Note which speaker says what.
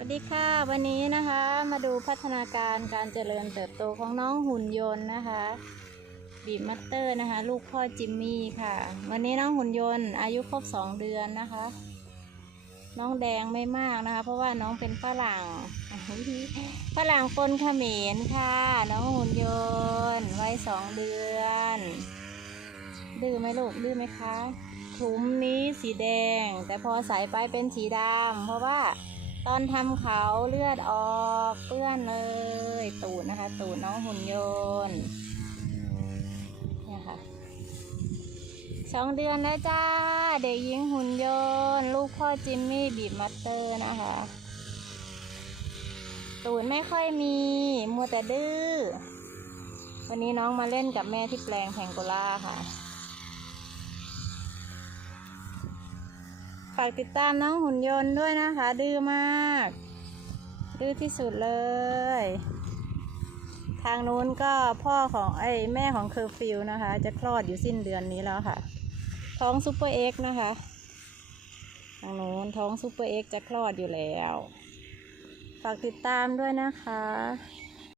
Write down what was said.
Speaker 1: วัสดีค่ะ วันนี้นะคะมาดูพัฒนาการการเจริญเติบโตของน้องหุ่นยนต์นะคะบีบมัตเตอร์นะคะ ลูกพ่อจิมมี่ค่ะ วันนี้น้องหุ่นยนต์อายุครบสองเดือนนะคะ น้องแดงไม่มากนะคะ เพราะว่าน้องเป็นฝรั่งฝรั่งปนเขมรค่ะ น้องหุ่นยนต์วัยสองเดือน ดื้อไหมลูกดื้อไหมคะถุงนี้สีแดง แต่พอใส่ไปเป็นสีดำเพราะว่า ตอนทำเขาเลือดออกเปื้อนเลย ตูดนะคะ ตูดน้องหุ่นยนต์เนี่ยค่ะสองเดือนแล้วจ้า เด็กหญิงหุ่นยนต์ ลูกพ่อจิมมี่บีบมัตเตอร์นะคะ ตูดไม่ค่อยมี มัวแต่ดื้อวันนี้น้องมาเล่นกับแม่ที่แปลงแพงโกล่าค่ะ ฝากติดตามน้องหุ่นยนต์ด้วยนะคะ ดื้อมาก ดื้อที่สุดเลย ทางนู้นก็พ่อของไอ้แม่ของเคอร์ฟิวนะคะ จะคลอดอยู่สิ้นเดือนนี้แล้วค่ะ ท้องซูเปอร์เอ็กซ์นะคะ ทางนู้นท้องซูเปอร์เอ็กซ์จะคลอดอยู่แล้ว ฝากติดตามด้วยนะคะ